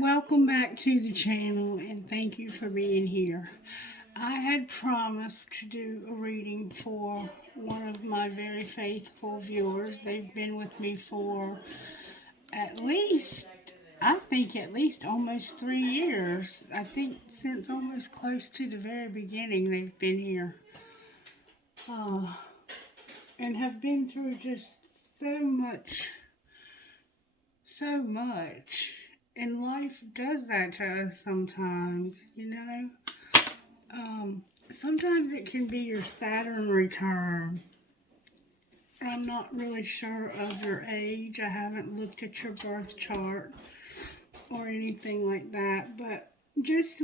Welcome back to the channel and thank you for being here. I had promised to do a reading for one of my very faithful viewers. They've been with me for at least, I think at least almost 3 years. I think since almost close to the very beginning they've been here. And have been through just so much. And life does that to us sometimes, Sometimes it can be your Saturn return. I'm not really sure of your age. I haven't looked at your birth chart or anything like that, but just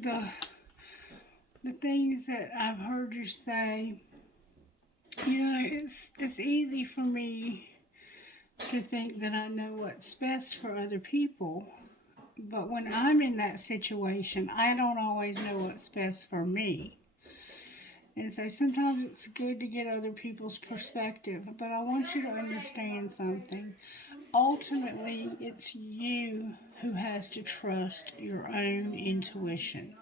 the things that I've heard you say, it's easy for me to think that I know what's best for other people. But when I'm in that situation, I don't always know what's best for me. And so sometimes it's good to get other people's perspective. But I want you to understand something. Ultimately, it's you who has to trust your own intuition.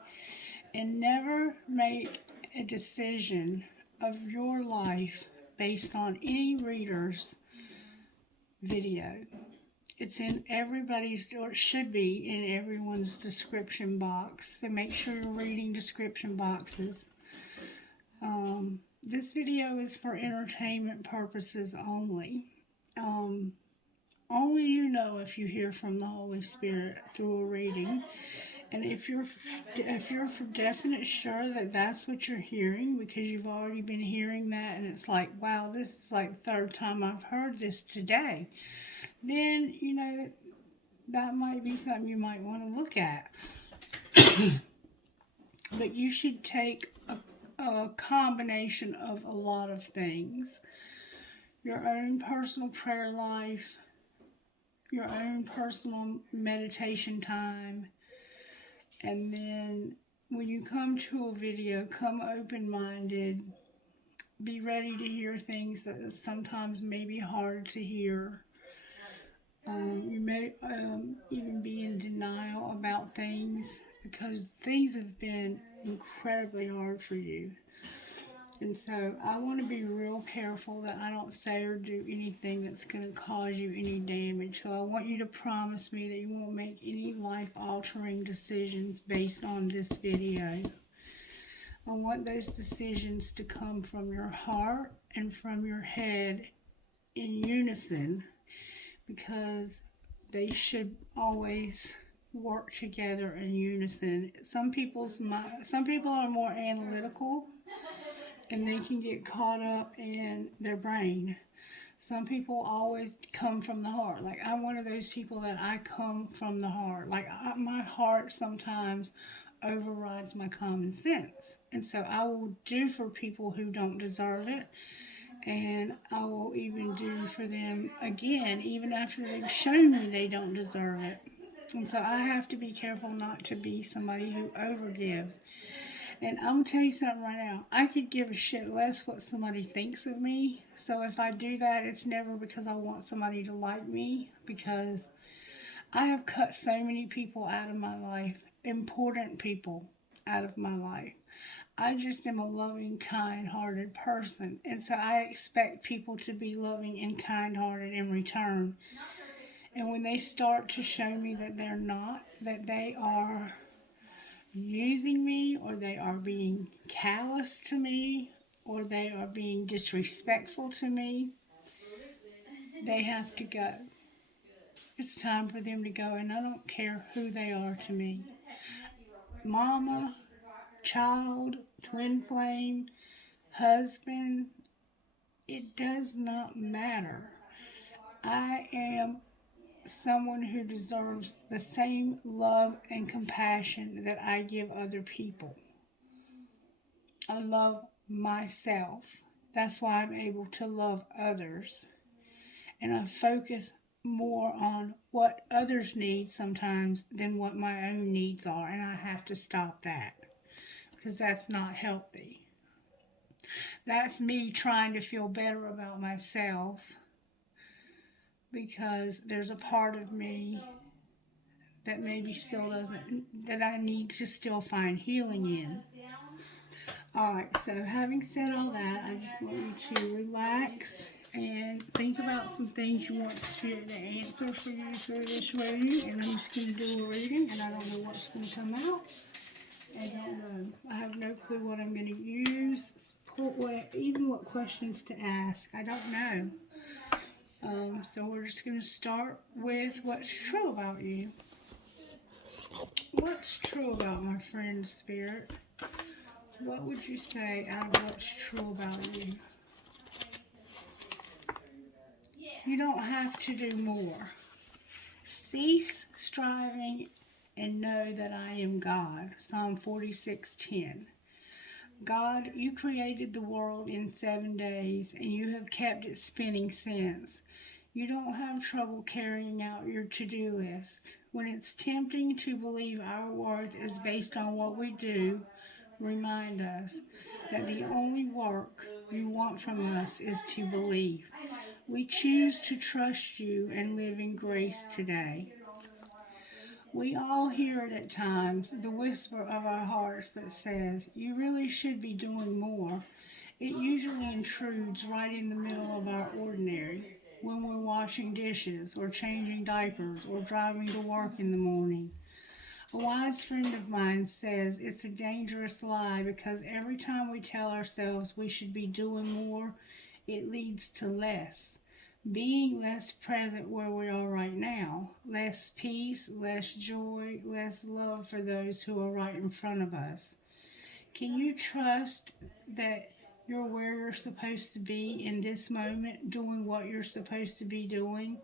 And never make a decision of your life based on any reader's video. It's in everybody's, or it should be in everyone's description box. So make sure you're reading description boxes. This video is for entertainment purposes only. Only you know if you hear from the Holy Spirit through a reading. And if you're for definite sure that that's what you're hearing, because you've already been hearing that, and it's like, wow, this is like the third time I've heard this today, then, that might be something you might want to look at. But you should take a combination of a lot of things. Your own personal prayer life, your own personal meditation time, and then when you come to a video, come open-minded. Be ready to hear things that sometimes may be hard to hear. You may even be in denial about things because things have been incredibly hard for you. And so I want to be real careful that I don't say or do anything that's going to cause you any damage. So I want you to promise me that you won't make any life-altering decisions based on this video. I want those decisions to come from your heart and from your head in unison, because they should always work together in unison. Some people are more analytical and they can get caught up in their brain. Some people always come from the heart. Like, I'm one of those people that I come from the heart. Like, my heart sometimes overrides my common sense. And so I will do for people who don't deserve it. And I will even do for them again, even after they've shown me they don't deserve it. And so I have to be careful not to be somebody who overgives. And I'm going to tell you something right now. I could give a shit less what somebody thinks of me. So if I do that, it's never because I want somebody to like me. Because I have cut so many people out of my life. Important people out of my life. I just am a loving, kind-hearted person. And so I expect people to be loving and kind-hearted in return. And when they start to show me that they're not, that they are using me, or they are being callous to me, or they are being disrespectful to me, they have to go. It's time for them to go, and I don't care who they are to me. Mama, child, twin flame, husband, it does not matter. I am someone who deserves the same love and compassion that I give other people. I love myself. That's why I'm able to love others. And I focus more on what others need sometimes than what my own needs are. And I have to stop that, because that's not healthy. That's me trying to feel better about myself, because there's a part of me that maybe still doesn't, that I need to still find healing in. Alright, so having said all that, I just want you to relax and think about some things you want Spirit to answer for you through this reading. And I'm just going to do a reading, and I don't know what's going to come out. I don't know. I have no clue what I'm going to use, even what questions to ask. I don't know. So we're just going to start with what's true about you. What's true about my friend Spirit? What would you say out of what's true about you? You don't have to do more. Cease striving and know that I am God. Psalm 46:10. God, you created the world in 7 days, and you have kept it spinning since. You don't have trouble carrying out your to-do list. When it's tempting to believe our worth is based on what we do, remind us that the only work you want from us is to believe. We choose to trust you and live in grace today. We all hear it at times, the whisper of our hearts that says, you really should be doing more. It usually intrudes right in the middle of our ordinary, when we're washing dishes or changing diapers or driving to work in the morning. A wise friend of mine says it's a dangerous lie because every time we tell ourselves we should be doing more, it leads to less. Being less present where we are right now, less peace, less joy, less love for those who are right in front of us. Can you trust that you're where you're supposed to be in this moment, doing what you're supposed to be doing?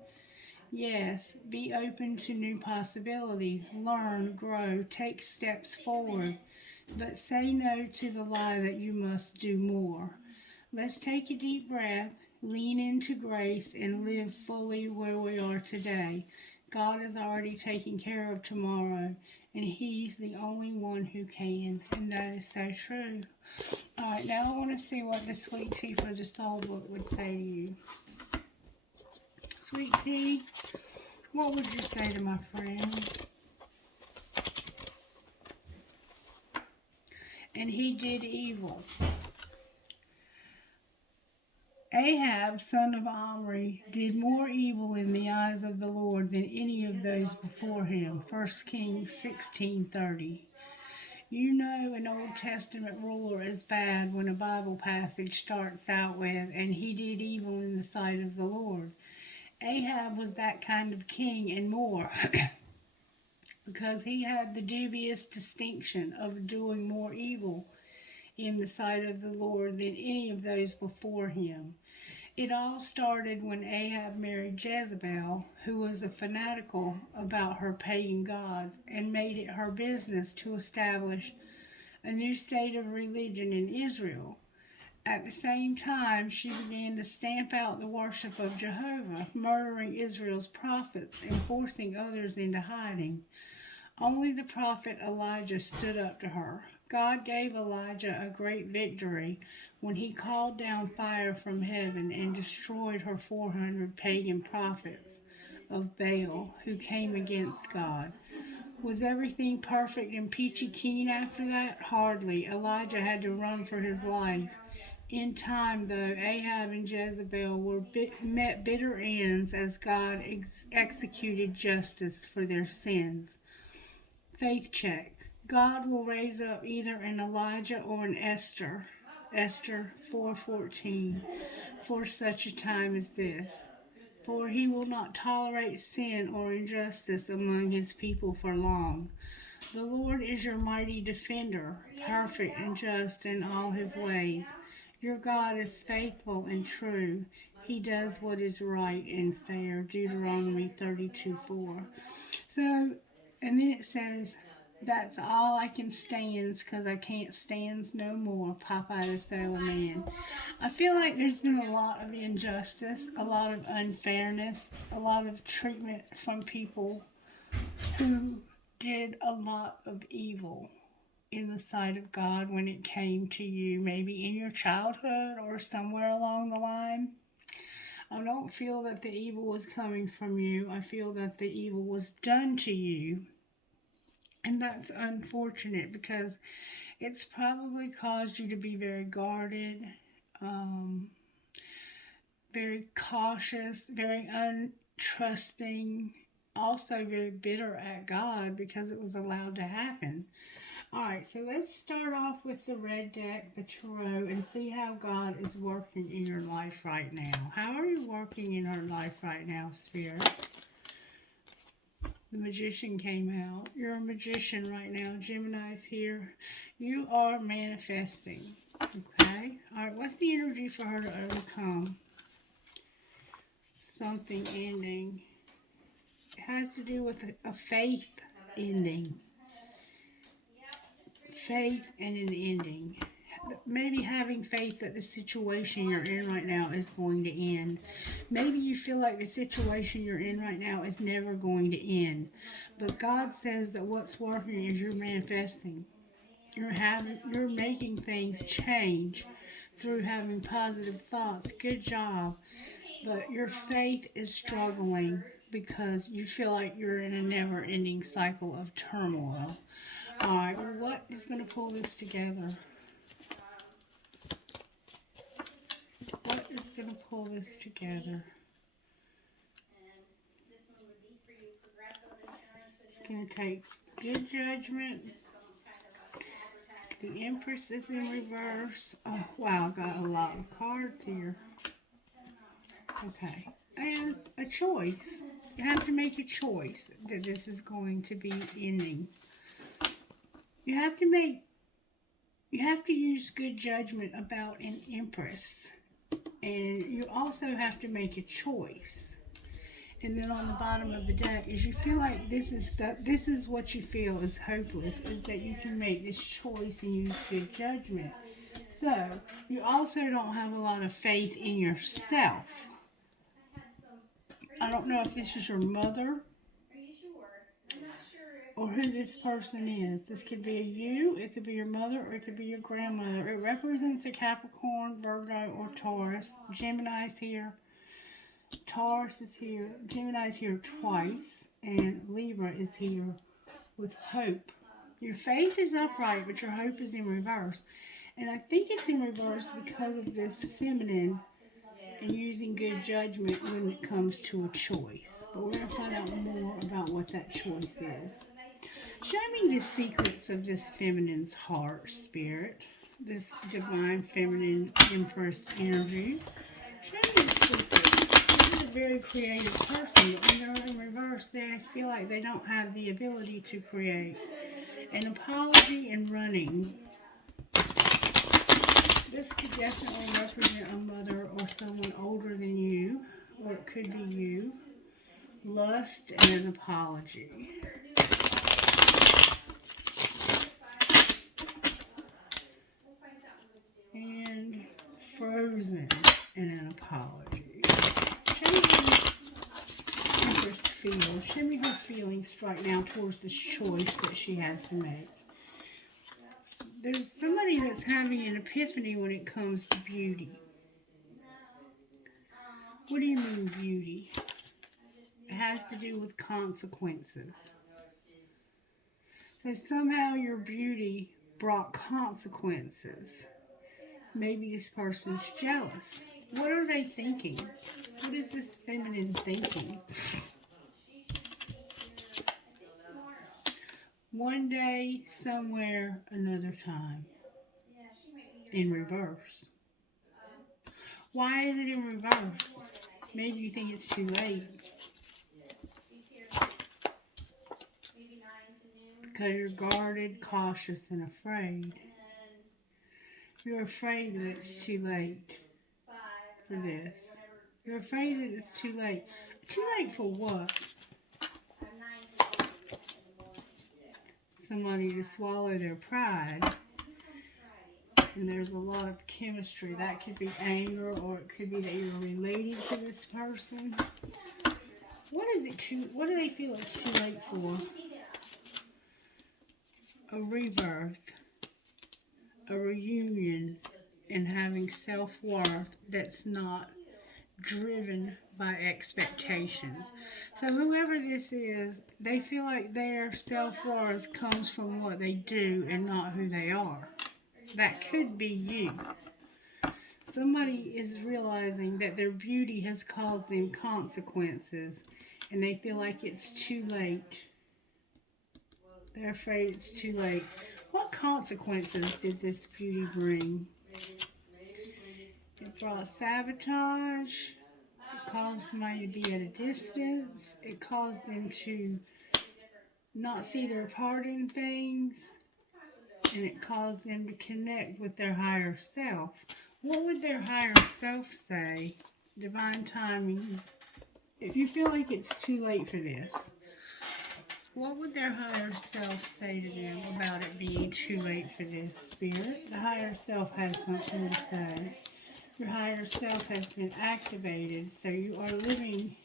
Yes, be open to new possibilities, learn, grow, take steps forward, but say no to the lie that you must do more. Let's take a deep breath, lean into grace, and live fully where we are today. God is already taking care of tomorrow, and He's the only one who can, and that is so true. Alright, now I want to see what the Sweet Tea for the Soul book would say to you. Sweet Tea, what would you say to my friend? And he did evil. Ahab, son of Omri, did more evil in the eyes of the Lord than any of those before him. 1 Kings 16:30. You know an Old Testament ruler is bad when a Bible passage starts out with, and he did evil in the sight of the Lord. Ahab was that kind of king and more, because he had the dubious distinction of doing more evil in the sight of the Lord than any of those before him. It all started when Ahab married Jezebel, who was a fanatical about her pagan gods, and made it her business to establish a new state of religion in Israel. At the same time, she began to stamp out the worship of Jehovah, murdering Israel's prophets and forcing others into hiding. Only the prophet Elijah stood up to her. God gave Elijah a great victory when he called down fire from heaven and destroyed her 400 pagan prophets of Baal who came against God. Was everything perfect and peachy keen after that? Hardly. Elijah had to run for his life. In time, though, Ahab and Jezebel met bitter ends as God executed justice for their sins. Faith check. God will raise up either an Elijah or an Esther. Esther 4:14. For such a time as this. For he will not tolerate sin or injustice among his people for long. The Lord is your mighty defender, perfect and just in all his ways. Your God is faithful and true. He does what is right and fair. Deuteronomy 32:4. So, and then it says, that's all I can stands, because I can't stands no more. Popeye the Sailor Man. I feel like there's been a lot of injustice, a lot of unfairness, a lot of treatment from people who did a lot of evil in the sight of God when it came to you, maybe in your childhood or somewhere along the line. I don't don't feel that the evil was coming from you. I feel that the evil was done to you. And that's unfortunate because it's probably caused you to be very guarded, um, very cautious, very untrusting, also very bitter at God because it was allowed to happen. Alright, so let's start off with the red deck, the tarot, and see how God is working in your life right now. How are you working in our life right now, Spirit? The Magician came out. You're a magician right now. Gemini's here. You are manifesting. Okay? Alright, what's the energy for her to overcome something ending? It has to do with a faith ending. Faith and an ending. Maybe having faith that the situation you're in right now is going to end. Maybe you feel like the situation you're in right now is never going to end. But God says that what's working is you're manifesting. You're making things change through having positive thoughts. Good job. But your faith is struggling because you feel like you're in a never-ending cycle of turmoil. Alright, well, what is going to pull this together? What is going to pull this together? It's going to take good judgment. The Empress is in reverse. Oh, wow, got a lot of cards here. Okay, and a choice. You have to make a choice that this is going to be ending. You have to use good judgment about an Empress. And you also have to make a choice. And then on the bottom of the deck is you feel like this is what you feel is hopeless, is that you can make this choice and use good judgment. So, you also don't have a lot of faith in yourself. I don't know if this is your mother or who this person is. This could be you, it could be your mother, or it could be your grandmother. It represents a Capricorn, Virgo, or Taurus. Gemini's here. Taurus is here. Gemini's here twice. And Libra is here with hope. Your faith is upright, but your hope is in reverse. And I think it's in reverse because of this feminine and using good judgment when it comes to a choice. But we're going to find out more about what that choice is. Show me the secrets of this feminine's heart, Spirit. This divine feminine Empress energy. Show me the secrets. This is a very creative person, but when they're in reverse, they feel like they don't have the ability to create. An apology and running. This could definitely represent a mother or someone older than you, or it could be you. Lust and an apology. And frozen and an apology. Show me how Empress feels. Show me her feelings right now towards this choice that she has to make. There's somebody that's having an epiphany when it comes to beauty. What do you mean beauty? It has to do with consequences. So somehow your beauty brought consequences. Maybe this person's jealous. What are they thinking? What is this feminine thinking? One day, somewhere, another time. In reverse. Why is it in reverse? Maybe you think it's too late. Because you're guarded, cautious, and afraid. You're afraid that it's too late for this. You're afraid that it's too late. Too late for what? Somebody to swallow their pride. And there's a lot of chemistry. That could be anger, or it could be that you're related to this person. What do they feel it's too late for? A rebirth. A reunion. And having self-worth that's not driven by expectations. So whoever this is, they feel like their self-worth comes from what they do and not who they are. That could be you. Somebody is realizing that their beauty has caused them consequences and they feel like it's too late. They're afraid it's too late. What consequences did this beauty bring? It brought sabotage. It caused somebody to be at a distance. It caused them to not see their part in things. And it caused them to connect with their higher self. What would their higher self say? Divine timing. If you feel like it's too late for this, what would their higher self say to them about it being too late for this, Spirit? The higher self has something to say. Your higher self has been activated, so you are living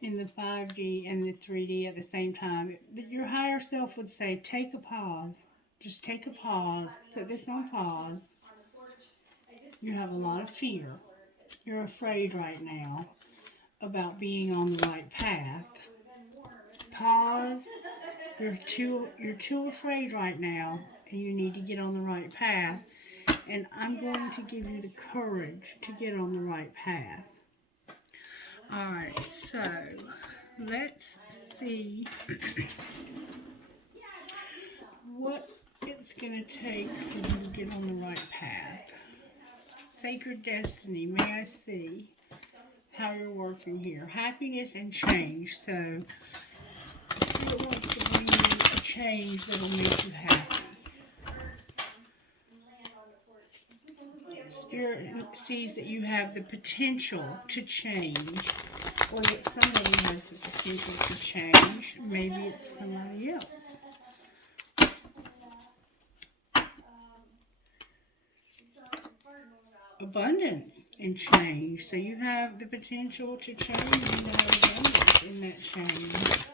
in the 5D and the 3D at the same time. Your higher self would say, take a pause. Just take a pause. Put this on pause. You have a lot of fear. You're afraid right now about being on the right path. Pause. You're too afraid right now, and you need to get on the right path. And I'm going to give you the courage to get on the right path. Alright, so let's see what it's going to take for you to get on the right path. Sacred destiny, may I see how you're working here. Happiness and change. So it wants to bring you a change that will make you happy. Spirit sees that you have the potential to change, or that somebody has the potential to change. Maybe it's somebody else. Abundance and change. So you have the potential to change and you have abundance in that change.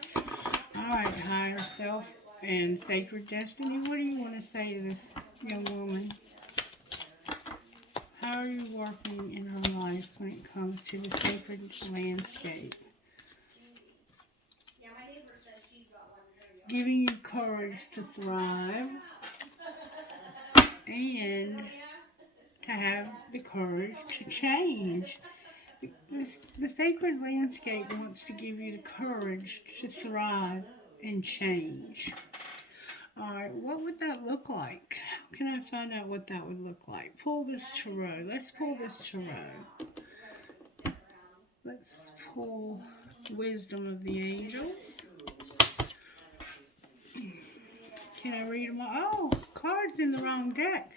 Alright, higher self and sacred destiny. What do you want to say to this young woman? How are you working in her life when it comes to the sacred landscape? Giving you courage to thrive and to have the courage to change. The sacred landscape wants to give you the courage to thrive and change. Alright, what would that look like? How can I find out what that would look like? Pull this tarot. Let's pull this tarot. Let's pull Wisdom of the Angels. Can I read them all? Oh, cards in the wrong deck.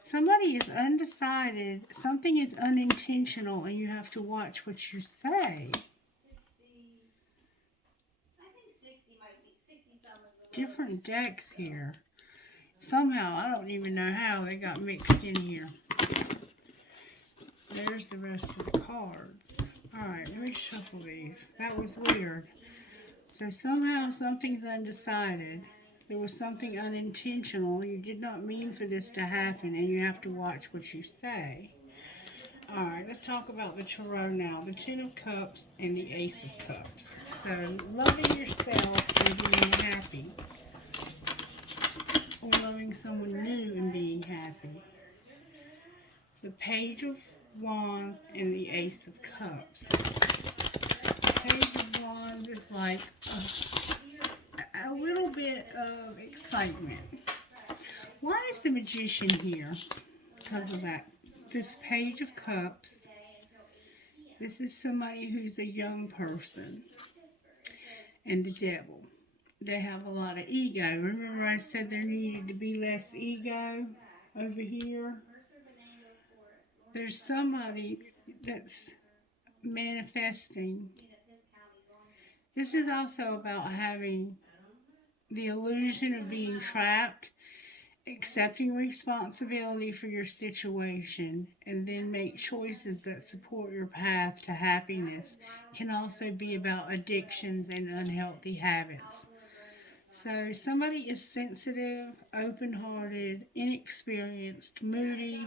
Somebody is undecided. Something is unintentional, and you have to watch what you say. Different decks here. Somehow, I don't even know how they got mixed in here. There's the rest of the cards. Alright, let me shuffle these. That was weird. So somehow something's undecided. There was something unintentional. You did not mean for this to happen, and you have to watch what you say. Alright, let's talk about the tarot now. The Ten of Cups and the Ace of Cups. So, loving yourself and being happy. Or loving someone new and being happy. The Page of Wands and the Ace of Cups. The Page of Wands is like a little bit of excitement. Why is the Magician here? Because of that. This Page of Cups. This is somebody who's a young person. And the Devil. They have a lot of ego. Remember I said there needed to be less ego over here? There's somebody that's manifesting. This is also about having the illusion of being trapped, accepting responsibility for your situation, and then make choices that support your path to happiness. Can also be about addictions and unhealthy habits. So somebody is sensitive, open-hearted, inexperienced, moody.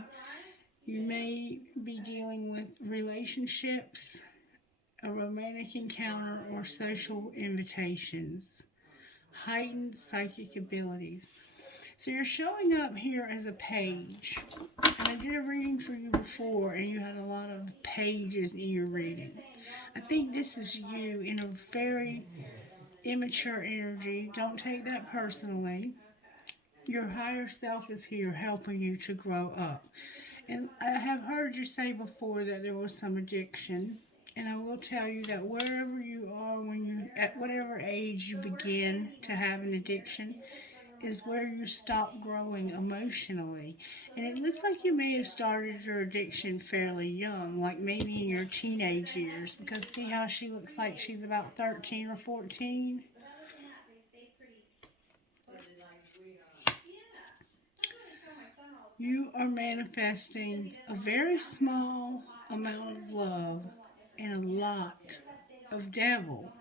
You may be dealing with relationships, a romantic encounter, or social invitations. Heightened psychic abilities. So you're showing up here as a page. And I did a reading for you before, and you had a lot of pages in your reading. I think this is you in a very immature energy. Don't take that personally. Your higher self is here helping you to grow up. And I have heard you say before that there was some addiction. And I will tell you that wherever you are, when you, at whatever age you begin to have an addiction, is where you stop growing emotionally. And it looks like you may have started your addiction fairly young, like maybe in your teenage years, because see how she looks like she's about 13 or 14? You are manifesting a very small amount of love and a lot of devil.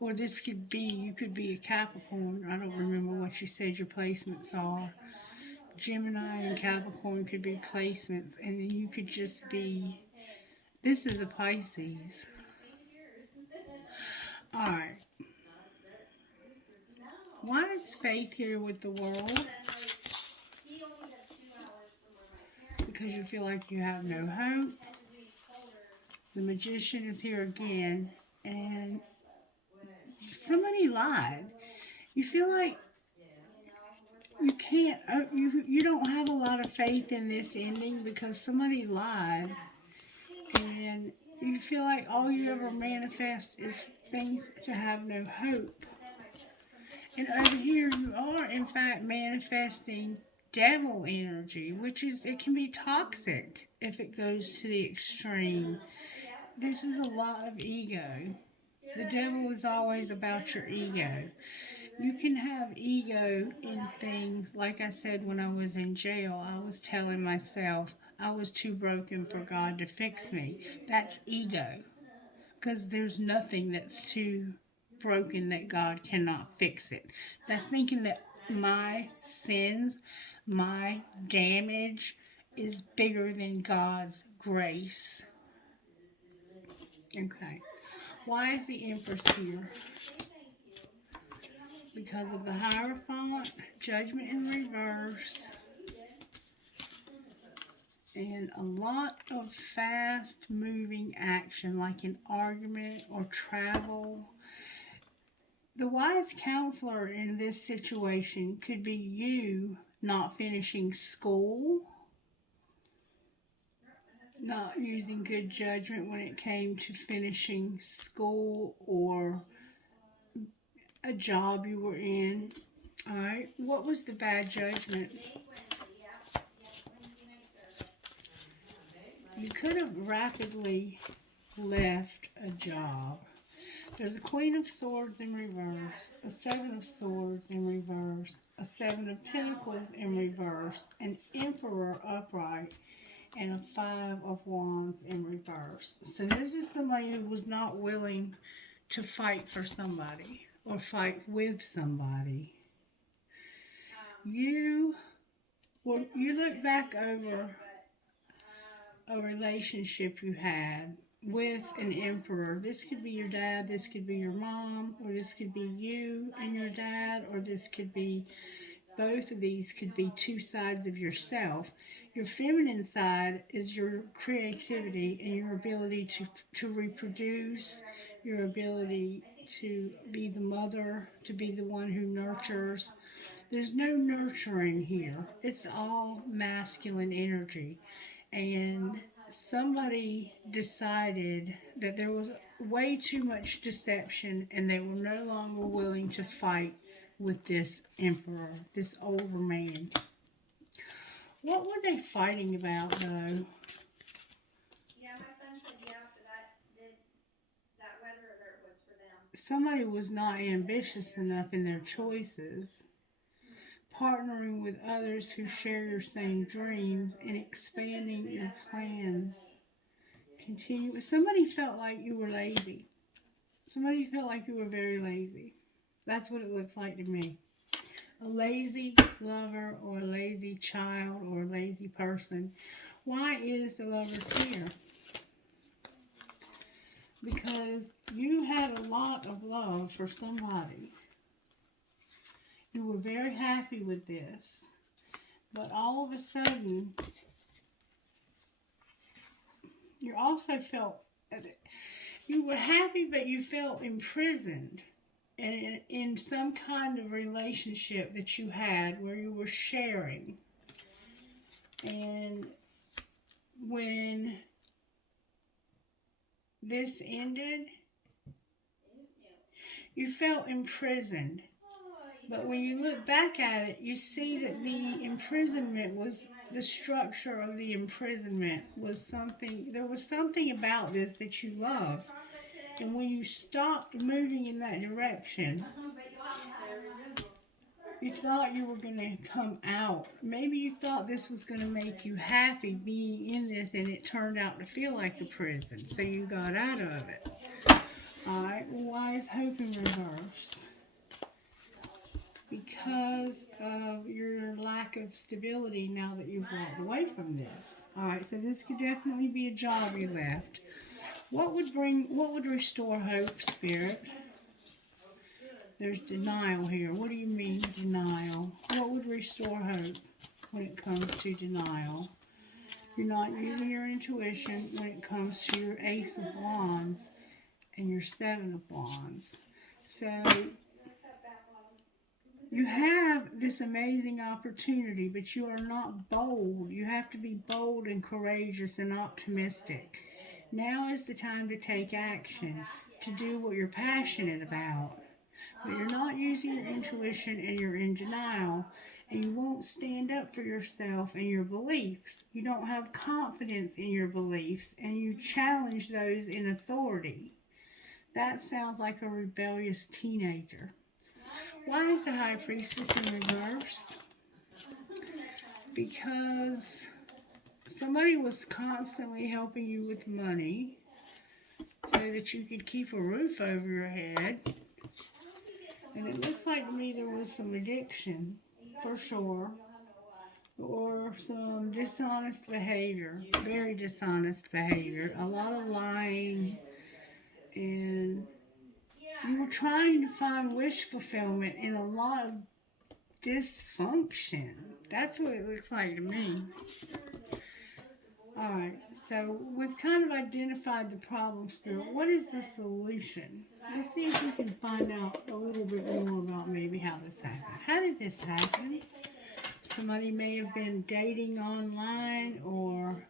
Or this could be, you could be a Capricorn. I don't remember what you said your placements are. Gemini and Capricorn could be placements, and then you could just be, this is a Pisces. Alright. Why is faith here with the world? Because you feel like you have no hope. The Magician is here again, and somebody lied. You feel like you can't, you don't have a lot of faith in this ending because somebody lied, and you feel like all you ever manifest is things to have no hope. And over here you are in fact manifesting devil energy, which is, it can be toxic if it goes to the extreme. This is a lot of ego. The devil is always about your ego. You can have ego in things, like I said when I was in jail, I was telling myself I was too broken for God to fix me. That's ego. Because there's nothing that's too broken that God cannot fix it. That's thinking that my sins, my damage is bigger than God's grace. Okay. Why is the Empress here? Because of the Hierophant, Judgment in reverse, and a lot of fast moving action, like an argument or travel. The wise counselor in this situation could be you not finishing school, not using good judgment when it came to finishing school or a job you were in. Alright, what was the bad judgment? You could have rapidly left a job. There's a Queen of Swords in reverse, a Seven of Swords in reverse, a Seven of Pentacles in reverse, an Emperor upright, and a Five of Wands in reverse. So this is somebody who was not willing to fight for somebody or fight with somebody. You look back over a relationship you had with an emperor. This could be your dad, this could be your mom, or this could be you and your dad, or this could be, both of these could be two sides of yourself. Your feminine side is your creativity and your ability to reproduce, your ability to be the mother, to be the one who nurtures. There's no nurturing here. It's all masculine energy. And somebody decided that there was way too much deception and they were no longer willing to fight with this emperor, this older man. What were they fighting about, though? Yeah, my son said that weather alert was for them. Somebody was not ambitious enough in their choices. Partnering with others who share your same dreams and expanding your plans. Continue. Somebody felt like you were lazy. Somebody felt like you were very lazy. That's what it looks like to me. A lazy lover or a lazy child or a lazy person Why is the Lovers here? Because you had a lot of love for somebody. You were very happy with this. But all of a sudden, you also felt, you were happy, but you felt imprisoned in some kind of relationship that you had where you were sharing. And when this ended, you felt imprisoned. But when you look back at it, you see that the imprisonment was, the structure of the imprisonment was something, there was something about this that you loved. And when you stopped moving in that direction, you thought you were going to come out. Maybe you thought this was going to make you happy being in this, and it turned out to feel like a prison. So you got out of it. Alright, why is hope in reverse? Because of your lack of stability now that you've walked away from this. Alright, so this could definitely be a job you left. What would restore hope, Spirit? There's denial here. What do you mean, denial? What would restore hope when it comes to denial? You're not using your intuition when it comes to your Ace of Wands and your Seven of Wands. So, you have this amazing opportunity, but you are not bold. You have to be bold and courageous and optimistic. Now is the time to take action, to do what you're passionate about. But you're not using your intuition and you're in denial. And you won't stand up for yourself and your beliefs. You don't have confidence in your beliefs and you challenge those in authority. That sounds like a rebellious teenager. Why is the High Priestess in reverse? Because somebody was constantly helping you with money so that you could keep a roof over your head. And it looks like to me there was some addiction, for sure, or some dishonest behavior, very dishonest behavior, a lot of lying, and you were trying to find wish fulfillment in a lot of dysfunction. That's what it looks like to me. Alright, so we've kind of identified the problem, Spirit. What is the solution? Let's see if we can find out a little bit more about maybe how this happened. How did this happen? Somebody may have been dating online or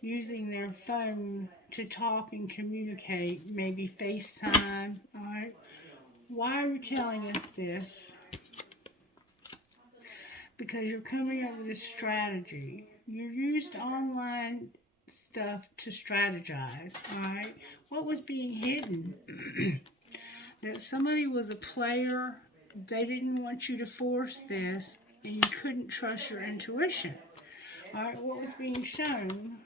using their phone to talk and communicate, maybe FaceTime. Alright, why are you telling us this? Because you're coming up with a strategy. You used online stuff to strategize, alright? What was being hidden? That somebody was a player, they didn't want you to force this, and you couldn't trust your intuition. Alright, what was being shown?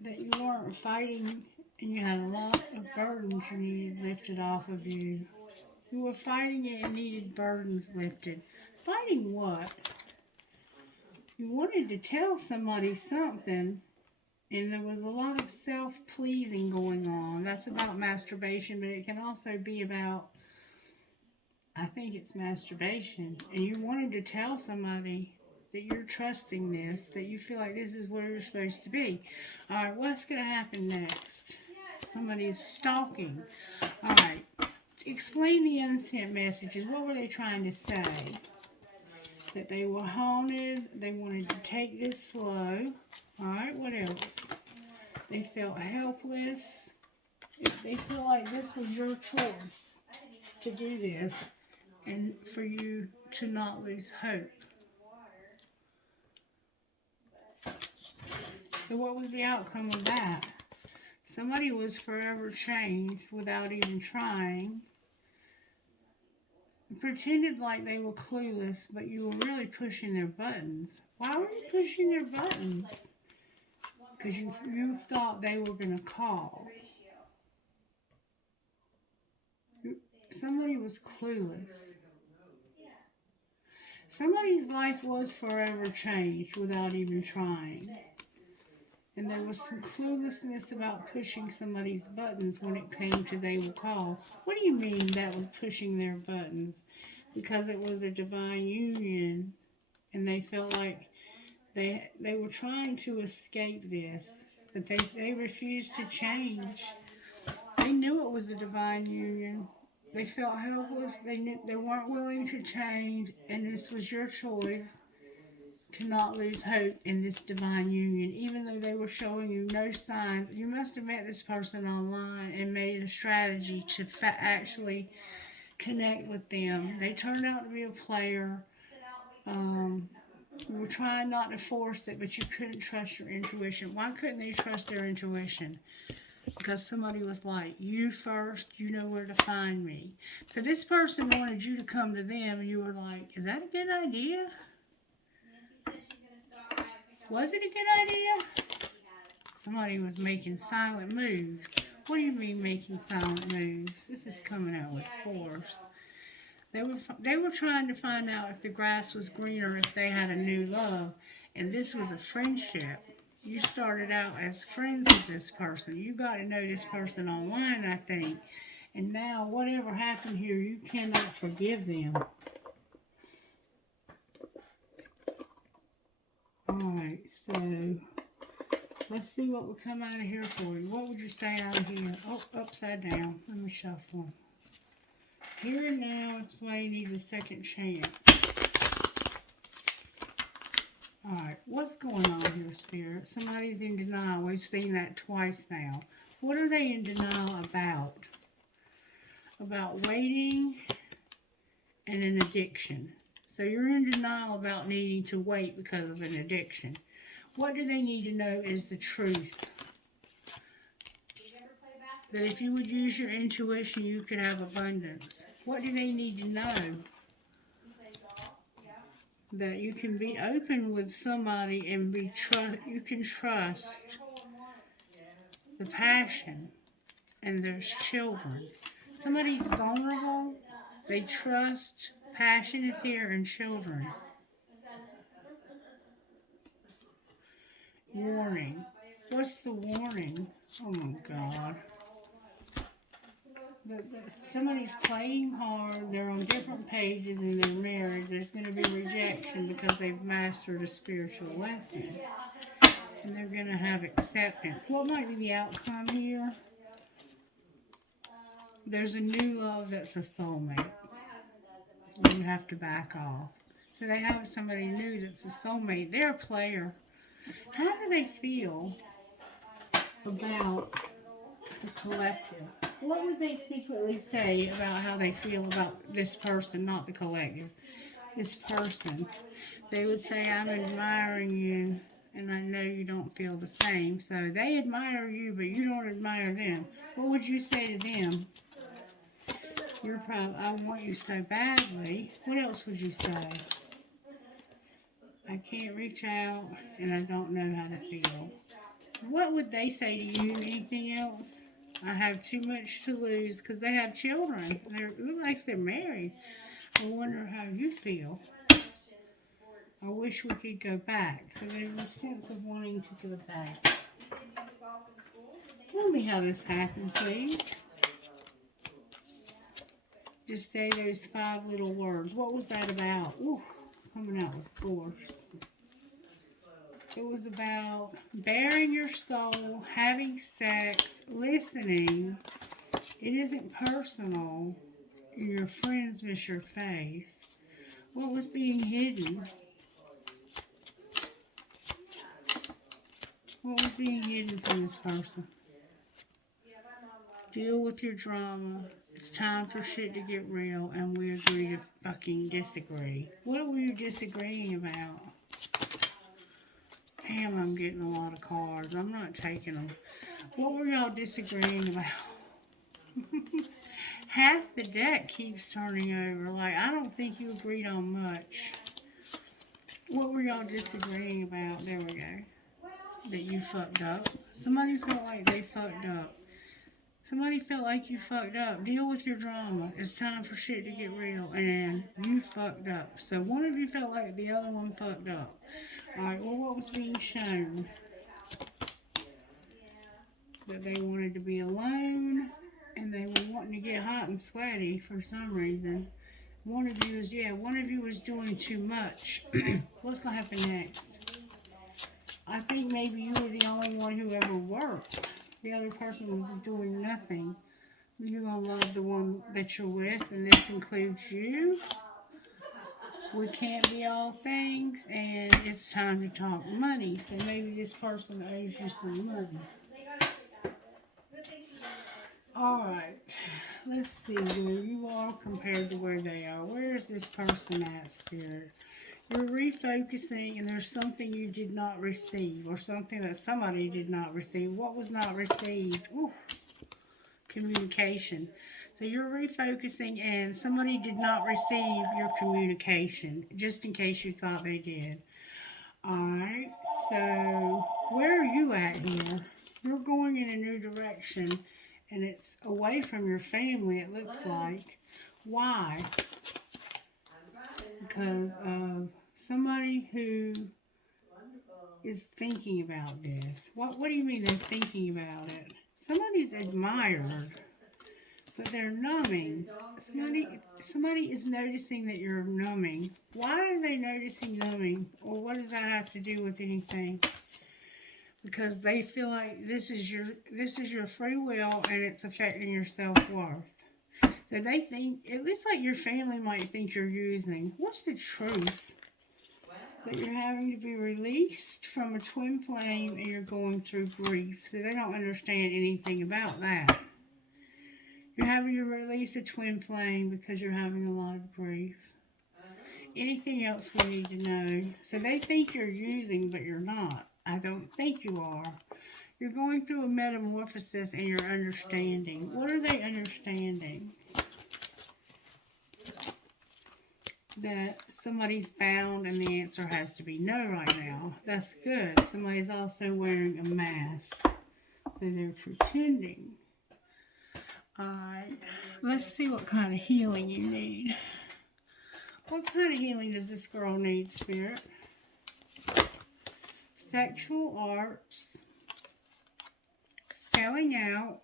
That you weren't fighting, and you had a lot of burdens you needed lifted off of you. You were fighting it and needed burdens lifted. Fighting what? You wanted to tell somebody something, and there was a lot of self-pleasing going on. That's about masturbation, but it can also be about, I think it's masturbation. And you wanted to tell somebody that you're trusting this, that you feel like this is where you're supposed to be. Alright, what's going to happen next? Somebody's stalking. Alright, explain the unsent messages. What were they trying to say? That they were haunted, they wanted to take this slow. Alright, what else? They felt helpless. They feel like this was your choice to do this and for you to not lose hope. So what was the outcome of that? Somebody was forever changed without even trying. Pretended like they were clueless, but you were really pushing their buttons. Why were you pushing their buttons? Because you thought they were going to call. Somebody was clueless. Somebody's life was forever changed without even trying. And there was some cluelessness about pushing somebody's buttons when it came to they will call. What do you mean that was pushing their buttons? Because it was a divine union and they felt like they were trying to escape this, but they refused to change. They knew it was a divine union. They felt helpless. They knew they weren't willing to change, and this was your choice to not lose hope in this divine union, even though they were showing you no signs. You must have met this person online and made a strategy to actually connect with them. They turned out to be a player. You were trying not to force it, but you couldn't trust your intuition. Why couldn't they trust their intuition? Because somebody was like, you first, you know where to find me. So this person wanted you to come to them, and you were like, is that a good idea? Was it a good idea? Somebody was making silent moves. What do you mean making silent moves? This is coming out with force. They were trying to find out if the grass was greener, if they had a new love. And this was a friendship. You started out as friends with this person. You got to know this person online, I think. And now, whatever happened here, you cannot forgive them. Alright, so let's see what will come out of here for you. What would you say out of here? Oh, upside down. Let me shuffle. Here and now, somebody needs a second chance. Alright, what's going on here, Spirit? Somebody's in denial. We've seen that twice now. What are they in denial about? About waiting and an addiction. So you're in denial about needing to wait because of an addiction. What do they need to know is the truth. That if you would use your intuition, you could have abundance. What do they need to know? That you can be open with somebody and you can trust the passion, and there's children. Somebody's vulnerable, they trust, passion is here, and children. Warning. What's the warning? Oh my God. Somebody's playing hard, they're on different pages in their marriage. There's going to be rejection because they've mastered a spiritual lesson. And they're going to have acceptance. What might be the outcome here? There's a new love that's a soulmate. You have to back off. So they have somebody new that's a soulmate. They're a player. How do they feel about the collective? What would they secretly say about how they feel about this person, not the collective? This person. They would say, I'm admiring you, and I know you don't feel the same. So they admire you, but you don't admire them. What would you say to them? You're probably, I want you so badly. What else would you say? I can't reach out, and I don't know how to feel. What would they say to you? Anything else? I have too much to lose because they have children. It looks like they're married. I wonder how you feel. I wish we could go back. So there's a sense of wanting to go back. Tell me how this happened, please. Just say those 5 little words. What was that about? Ooh, coming out with force. It was about bearing your soul, having sex, listening. It isn't personal. Your friends miss your face. What was being hidden? What was being hidden from this person? Deal with your drama. It's time for shit to get real, and we agree to fucking disagree. What were you disagreeing about? Damn, I'm getting a lot of cards. I'm not taking them. What were y'all disagreeing about? Half the deck keeps turning over. Like, I don't think you agreed on much. What were y'all disagreeing about? There we go. That you fucked up. Somebody felt like they fucked up. Somebody felt like you fucked up. Deal with your drama. It's time for shit to get real. And you fucked up. So one of you felt like the other one fucked up. Alright, well, what was being shown? that they wanted to be alone, and they were wanting to get hot and sweaty for some reason. One of you was doing too much. What's going to happen next? I think maybe you were the only one who ever worked. The other person was doing nothing. You're going to love the one that you're with, and this includes you. We can't be all things, and it's time to talk money. So maybe this person owes you some money. Alright, let's see where you are compared to where they are. Where is this person at, Spirit? You're refocusing, and there's something you did not receive, or something that somebody did not receive. What was not received? Ooh, communication. So you're refocusing, and somebody did not receive your communication, just in case you thought they did. Alright, so where are you at here? You're going in a new direction, and it's away from your family, it looks like. Why? Because of somebody who is thinking about this. What do you mean they're thinking about it? Somebody's admired, but they're numbing. Somebody is noticing that you're numbing. Why are they noticing numbing? Or what does that have to do with anything? Because they feel like this is your free will, and it's affecting your self-worth. So they think, it looks like your family might think you're using. What's the truth? That you're having to be released from a twin flame, and you're going through grief. So they don't understand anything about that. You're having to release a twin flame because you're having a lot of grief. Anything else we need to know? So they think you're using, but you're not. I don't think you are. You're going through a metamorphosis, and you're understanding. What are they understanding? That somebody's bound, and the answer has to be no right now. That's good. Somebody's also wearing a mask. So they're pretending. Alright, let's see what kind of healing you need. What kind of healing does this girl need, Spirit? Sexual arts, selling out,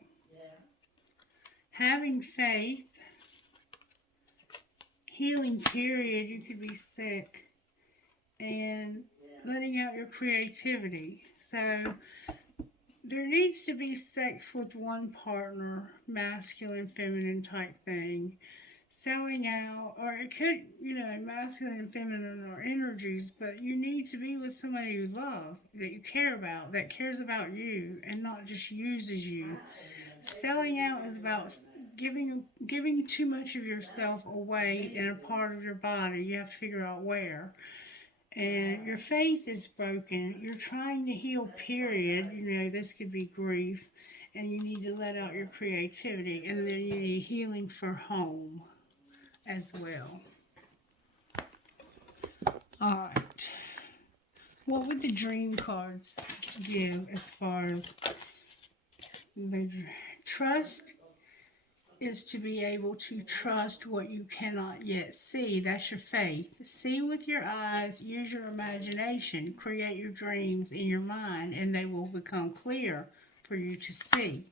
having faith, healing period, you could be sick, and letting out your creativity. So there needs to be sex with one partner, masculine, feminine type thing. Selling out, or it could, masculine and feminine are energies, but you need to be with somebody you love, that you care about, that cares about you, and not just uses you. Selling out is about giving too much of yourself away in a part of your body. You have to figure out where. And your faith is broken. You're trying to heal, period. This could be grief, and you need to let out your creativity, and then you need healing for home as well. Alright. What would the dream cards give as far as the trust is to be able to trust what you cannot yet see. That's your faith. See with your eyes, use your imagination, create your dreams in your mind, and they will become clear for you to see.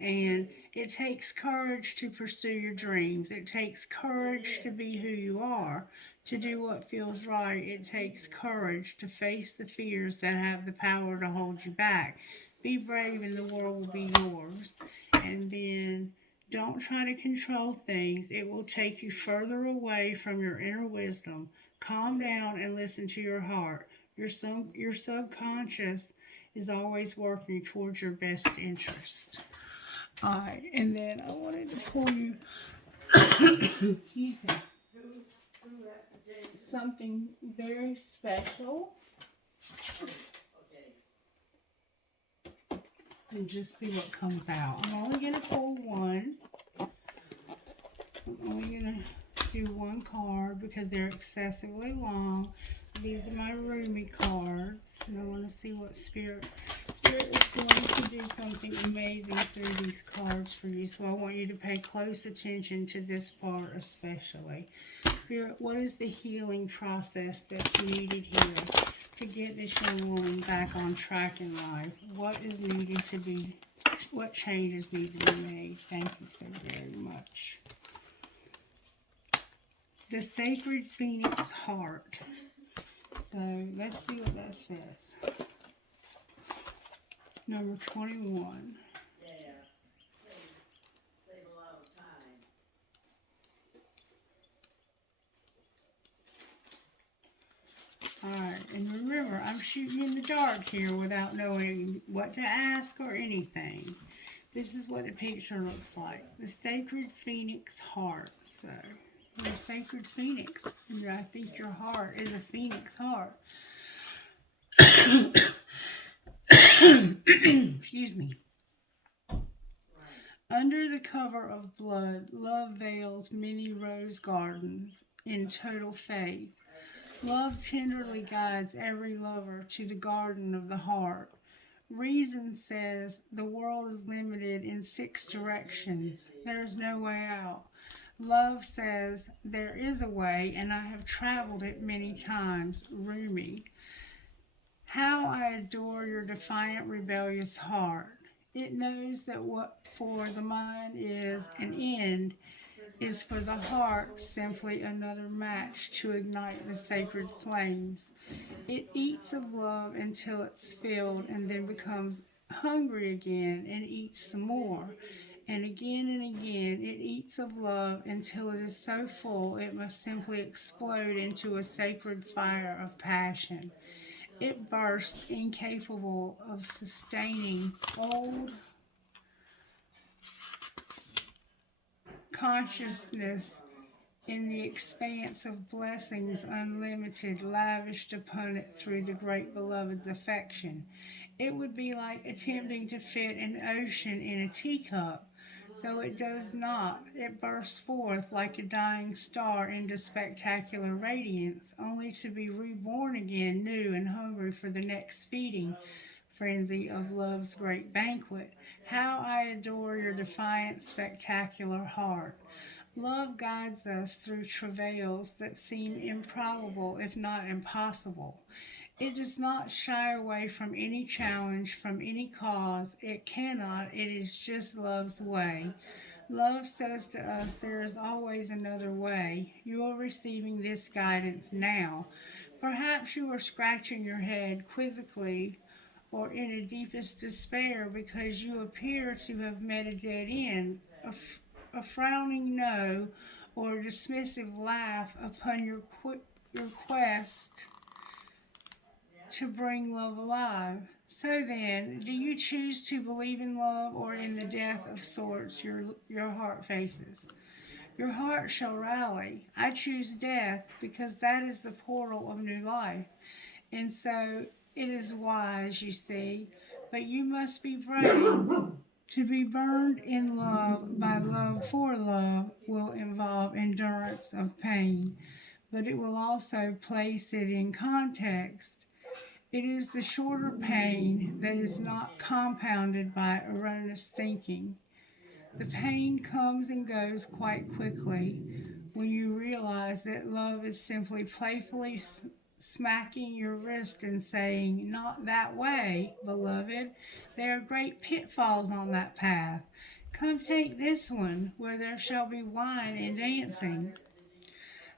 And it takes courage to pursue your dreams. It takes courage to be who you are, to do what feels right. It takes courage to face the fears that have the power to hold you back. Be brave and the world will be yours. And then don't try to control things. It will take you further away from your inner wisdom. Calm down and listen to your heart. Your subconscious is always working towards your best interest. Alright, and then I wanted to pull you something very special. And just see what comes out. I'm only going to pull one. I'm only going to do one card because they're excessively long. These are my Rumi cards. And I want to see what Spirit is going to do something amazing through these cards for you. So I want you to pay close attention to this part especially. Spirit, what is the healing process that's needed here to get this young woman back on track in life? What is needed to be, what changes need to be made? Thank you so very much. The Sacred Phoenix Heart. So let's see what that says. Number 21. Alright, and remember, I'm shooting in the dark here without knowing what to ask or anything. This is what the picture looks like. The Sacred Phoenix Heart. So, you're a sacred phoenix. And I think your heart is a phoenix heart. Excuse me. Under the cover of blood, love veils many rose gardens in total faith. Love tenderly guides every lover to the garden of the heart. Reason says the world is limited in 6 directions. There is no way out. Love says there is a way, and I have traveled it many times. Rumi. How I adore your defiant, rebellious heart. It knows that what for the mind is an end is for the heart simply another match to ignite the sacred flames. It eats of love until it's filled and then becomes hungry again and eats some more. And again it eats of love until it is so full it must simply explode into a sacred fire of passion. It bursts incapable of sustaining old consciousness in the expanse of blessings unlimited lavished upon it through the great beloved's affection. It would be like attempting to fit an ocean in a teacup. So it does not. It bursts forth like a dying star into spectacular radiance, only to be reborn again new and hungry for the next feeding frenzy of love's great banquet. How I adore your defiant, spectacular heart. Love guides us through travails that seem improbable, if not impossible. It does not shy away from any challenge, from any cause. It cannot. It is just love's way. Love says to us there is always another way. You are receiving this guidance now. Perhaps you are scratching your head quizzically or in a deepest despair because you appear to have met a dead end, a frowning no or a dismissive laugh upon your quest to bring love alive. So then, do you choose to believe in love or in the death of sorts your heart faces? Your heart shall rally. I choose death because that is the portal of new life. And so it is wise, you see, but you must be brave. To be burned in love by love for love will involve endurance of pain, but it will also place it in context. It is the shorter pain that is not compounded by erroneous thinking. The pain comes and goes quite quickly when you realize that love is simply playfully smacking your wrist and saying, "Not that way, beloved. There are great pitfalls on that path. Come take this one, where there shall be wine and dancing."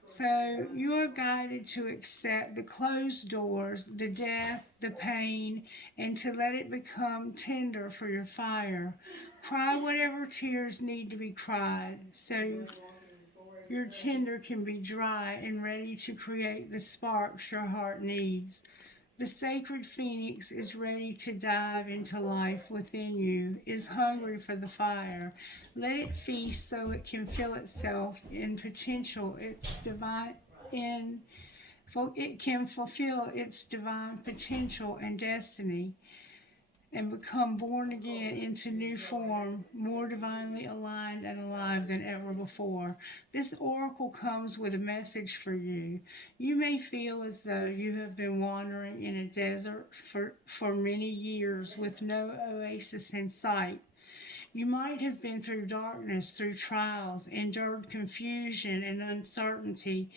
So you are guided to accept the closed doors, the death, the pain, and to let it become tender for your fire. Cry whatever tears need to be cried, so your tinder can be dry and ready to create the sparks your heart needs. The sacred phoenix is ready to dive into life within you, is hungry for the fire. Let it feast so it can fill itself in potential, its divine it can fulfill its divine potential and destiny and become born again into new form, more divinely aligned and alive than ever before. This oracle comes with a message for you. You may feel as though you have been wandering in a desert for many years with no oasis in sight. You might have been through darkness, through trials, endured confusion and uncertainty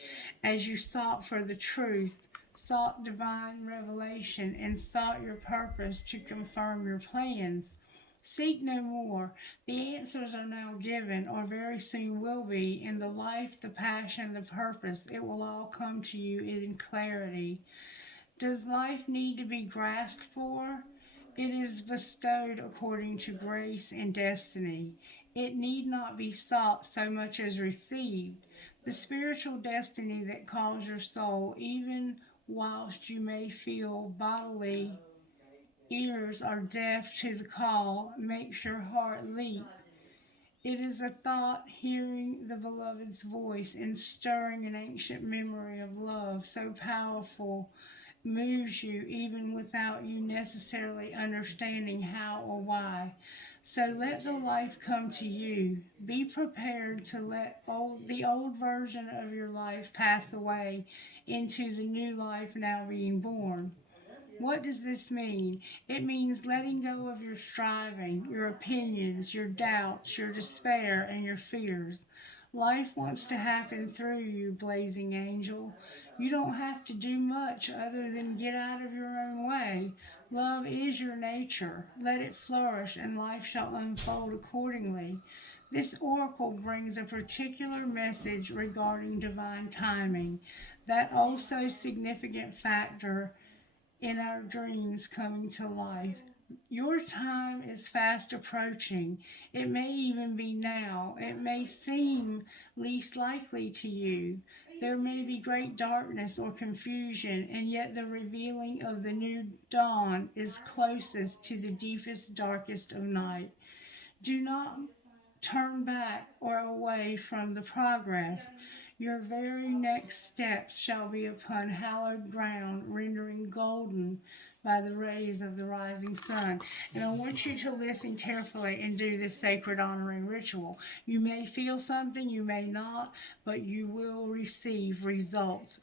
as you sought for the truth. sought divine revelation, and sought your purpose to confirm your plans. Seek no more. The answers are now given, or very soon will be, in the life, the passion, the purpose. It will all come to you in clarity. Does life need to be grasped for? It is bestowed according to grace and destiny. It need not be sought so much as received. The spiritual destiny that calls your soul, even whilst you may feel bodily ears are deaf to the call, makes your heart leap. It is a thought, hearing the beloved's voice and stirring an ancient memory of love so powerful, moves you even without you necessarily understanding how or why. So let the life come to you. Be prepared to let the old version of your life pass away into the new life now being born. What does this mean? It means letting go of your striving, your opinions, your doubts, your despair, and your fears. Life wants to happen through you, blazing angel. You don't have to do much other than get out of your own way. Love is your nature. Let it flourish, and life shall unfold accordingly. This oracle brings a particular message regarding divine timing, that also significant factor in our dreams coming to life. Your time is fast approaching. It may even be now. It may seem least likely to you. There may be great darkness or confusion, and yet the revealing of the new dawn is closest to the deepest, darkest of night. Do not turn back or away from the progress. Your very next steps shall be upon hallowed ground, rendering golden by the rays of the rising sun. And I want you to listen carefully and do this sacred honoring ritual. You may feel something, you may not, but you will receive results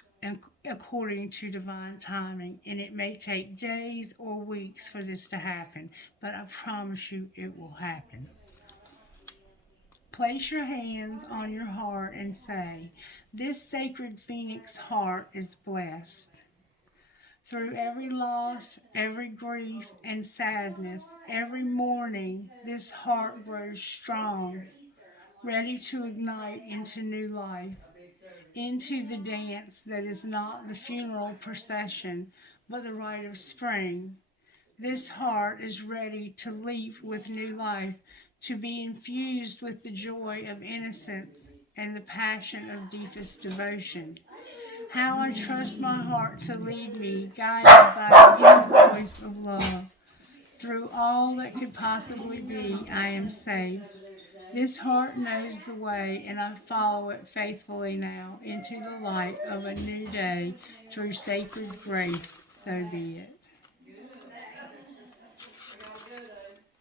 according to divine timing. And it may take days or weeks for this to happen, but I promise you it will happen. Place your hands on your heart and say, "This sacred phoenix heart is blessed. Through every loss, every grief and sadness, every morning, this heart grows strong, ready to ignite into new life, into the dance that is not the funeral procession, but the rite of spring. This heart is ready to leap with new life, to be infused with the joy of innocence and the passion of deepest devotion. How I trust my heart to lead me, guided by the inner voice of love. Through all that could possibly be, I am safe. This heart knows the way, and I follow it faithfully now into the light of a new day through sacred grace. So be it."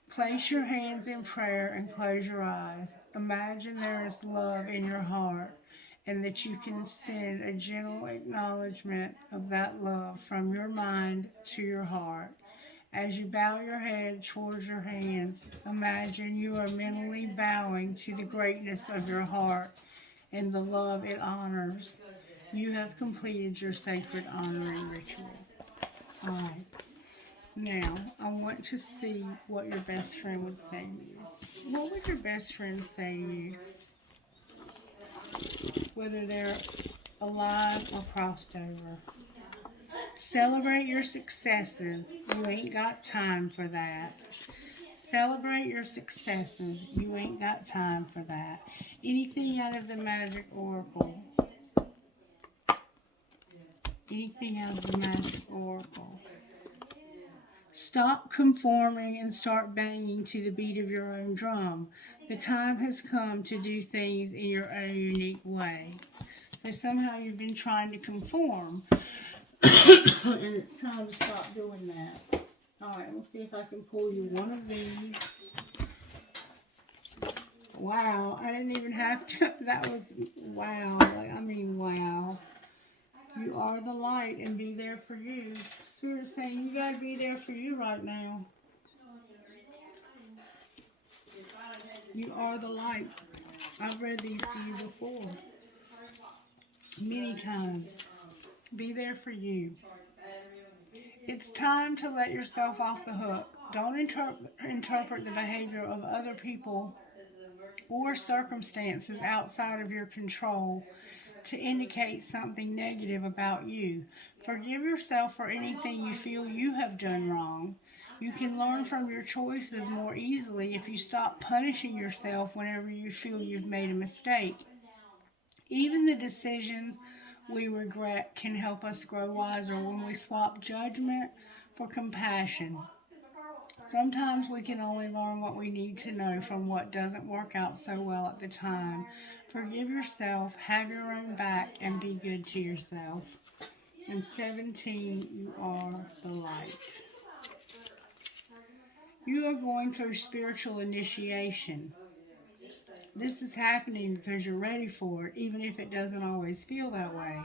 Place your hands in prayer and close your eyes. Imagine there is love in your heart and that you can send a gentle acknowledgement of that love from your mind to your heart. As you bow your head towards your hands, imagine you are mentally bowing to the greatness of your heart and the love it honors. You have completed your sacred honoring ritual. All right. Now, I want to see what your best friend would say to you. What would your best friend say to you? Whether they're alive or crossed over. Celebrate your successes. You ain't got time for that. Celebrate your successes. You ain't got time for that. Anything out of the magic oracle. Anything out of the magic oracle. Stop conforming and start banging to the beat of your own drum. The time has come to do things in your own unique way. So somehow you've been trying to conform, and it's time to stop doing that. All right, we'll see if I can pull you one of these. Wow, I didn't even have to. That was wow. Wow. You are the light and be there for you. Spirit's saying you gotta be there for you right now. You are the light. I've read these to you before. Many times. Be there for you. It's time to let yourself off the hook. Don't interpret the behavior of other people or circumstances outside of your control to indicate something negative about you. Forgive yourself for anything you feel you have done wrong. You can learn from your choices more easily if you stop punishing yourself whenever you feel you've made a mistake. Even the decisions we regret can help us grow wiser when we swap judgment for compassion. Sometimes we can only learn what we need to know from what doesn't work out so well at the time. Forgive yourself, have your own back, and be good to yourself. And 17, you are the light. You are going through spiritual initiation. This is happening because you're ready for it, even if it doesn't always feel that way.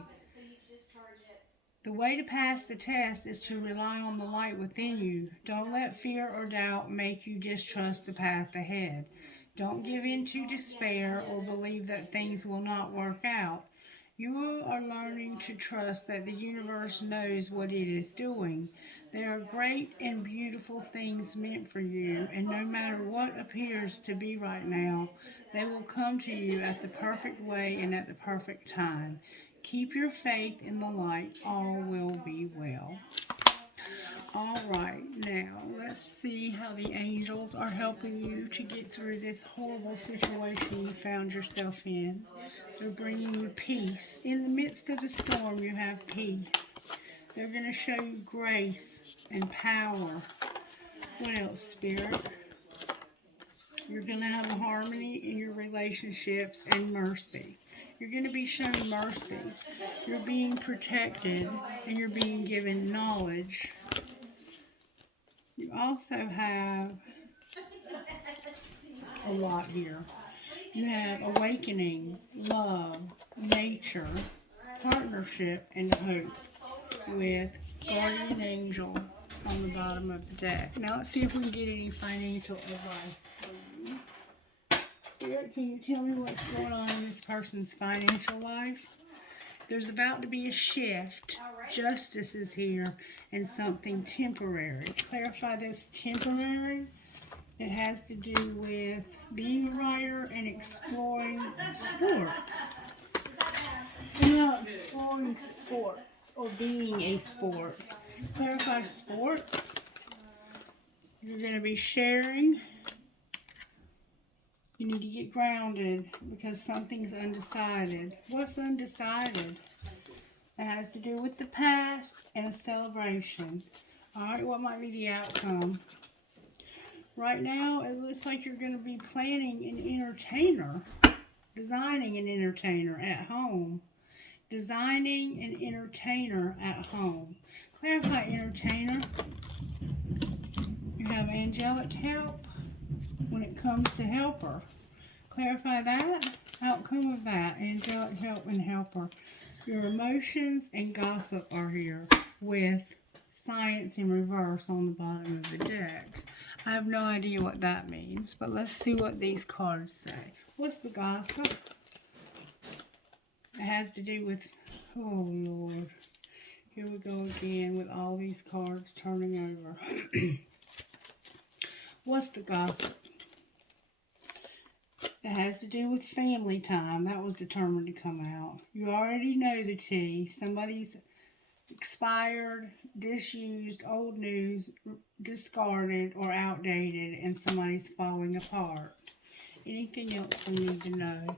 The way to pass the test is to rely on the light within you. Don't let fear or doubt make you distrust the path ahead. Don't give in to despair or believe that things will not work out. You are learning to trust that the universe knows what it is doing. There are great and beautiful things meant for you, and no matter what appears to be right now, they will come to you at the perfect way and at the perfect time. Keep your faith in the light. All will be well. All right, now let's see how the angels are helping you to get through this horrible situation you found yourself in. They're bringing you peace. In the midst of the storm, you have peace. They're going to show you grace and power. What else, Spirit? You're going to have harmony in your relationships and mercy. You're going to be shown mercy. You're being protected and you're being given knowledge. You also have a lot here. You have awakening, love, nature, partnership, and hope with guardian angel on the bottom of the deck. Now let's see if we can get any financial advice for you. Spirit, can you tell me what's going on in this person's financial life? There's about to be a shift. Justice is here and something temporary. Clarify this temporary. It has to do with being a writer and exploring sports. Exploring sports or being a sport. Clarify sports. You're going to be sharing. You need to get grounded because something's undecided. What's undecided? It has to do with the past and a celebration. Alright, what might be the outcome? Right now, it looks like you're going to be planning an entertainer. Designing an entertainer at home. Designing an entertainer at home. Clarify entertainer. You have angelic help when it comes to helper. Clarify that. Outcome of that. Angelic help and helper. Your emotions and gossip are here with science in reverse on the bottom of the deck. I have no idea what that means, but let's see what these cards say. What's the gossip? It has to do with, oh Lord, here we go again with all these cards turning over. What's the gossip? It has to do with family time. That was determined to come out. You already know the tea. Somebody's expired, disused, old news, discarded, or outdated, and somebody's falling apart. Anything else we need to know?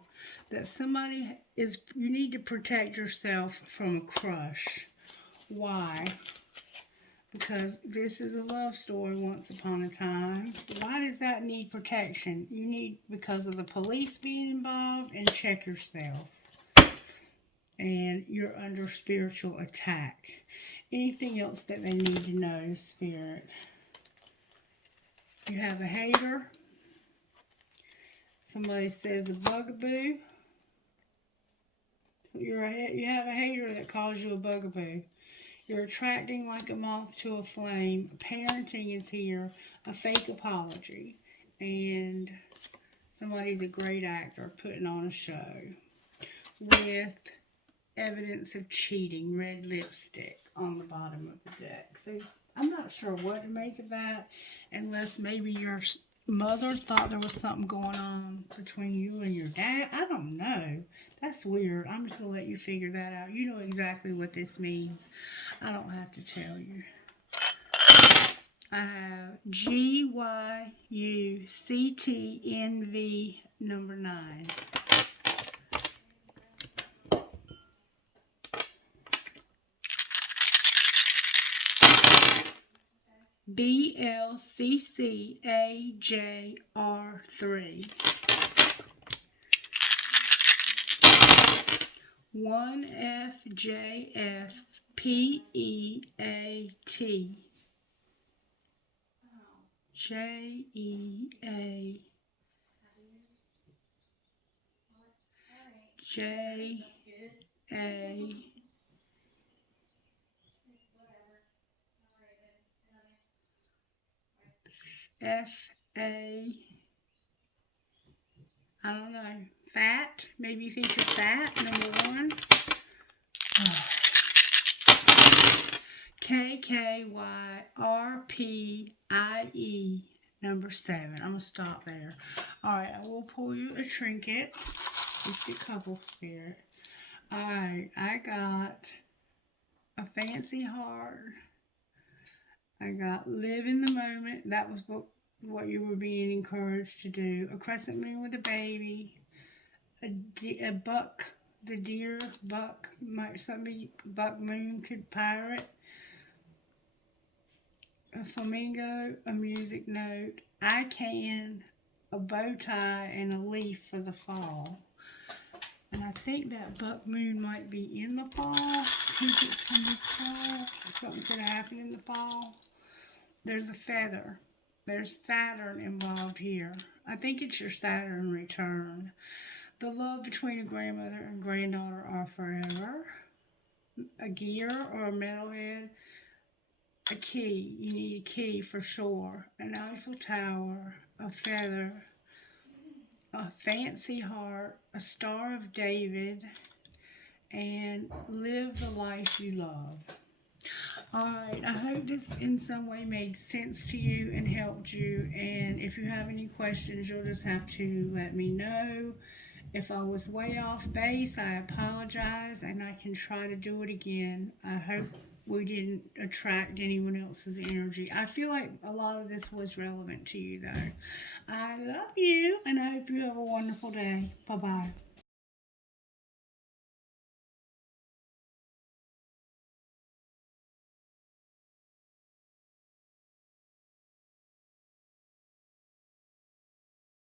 That somebody is, you need to protect yourself from a crush. Why? Because this is a love story once upon a time. Why does that need protection? You need, because of the police being involved, and check yourself. And you're under spiritual attack. Anything else that they need to know, Spirit? You have a hater. Somebody says a bugaboo. So you have a hater that calls you a bugaboo. You're attracting like a moth to a flame. Parenting is here. A fake apology. And somebody's a great actor putting on a show. With evidence of cheating, red lipstick on the bottom of the deck. So I'm not sure what to make of that, unless maybe your mother thought there was something going on between you and your dad. I don't know. That's weird. I'm just going to let you figure that out. You know exactly what this means. I don't have to tell you. I have GYUCTNV number 9. BLCCAJR3. 1FJFPEAT. JEA. JA. FA. I don't know. Fat. Maybe you think you're fat. Number 1. KKYRPIE number 7. I'm going to stop there. Alright, I will pull you a trinket. Just a couple spirit. Alright, I got a fancy heart. I got live in the moment. That was what you were being encouraged to do. A crescent moon with a baby. A buck. The deer buck. Somebody buck moon could pirate. A flamingo, a music note, I can, a bow tie, and a leaf for the fall. And I think that buck moon might be in the fall. Something could happen in the fall. There's a feather. There's Saturn involved here. I think it's your Saturn return. The love between a grandmother and granddaughter are forever. A gear or a metalhead. A key. You need a key for sure. An Eiffel Tower. A feather. A fancy heart. A Star of David. And live the life you love. Alright, I hope this in some way made sense to you and helped you. And if you have any questions, you'll just have to let me know. If I was way off base, I apologize, and I can try to do it again. I hope we didn't attract anyone else's energy. I feel like a lot of this was relevant to you, though. I love you, and I hope you have a wonderful day. Bye-bye.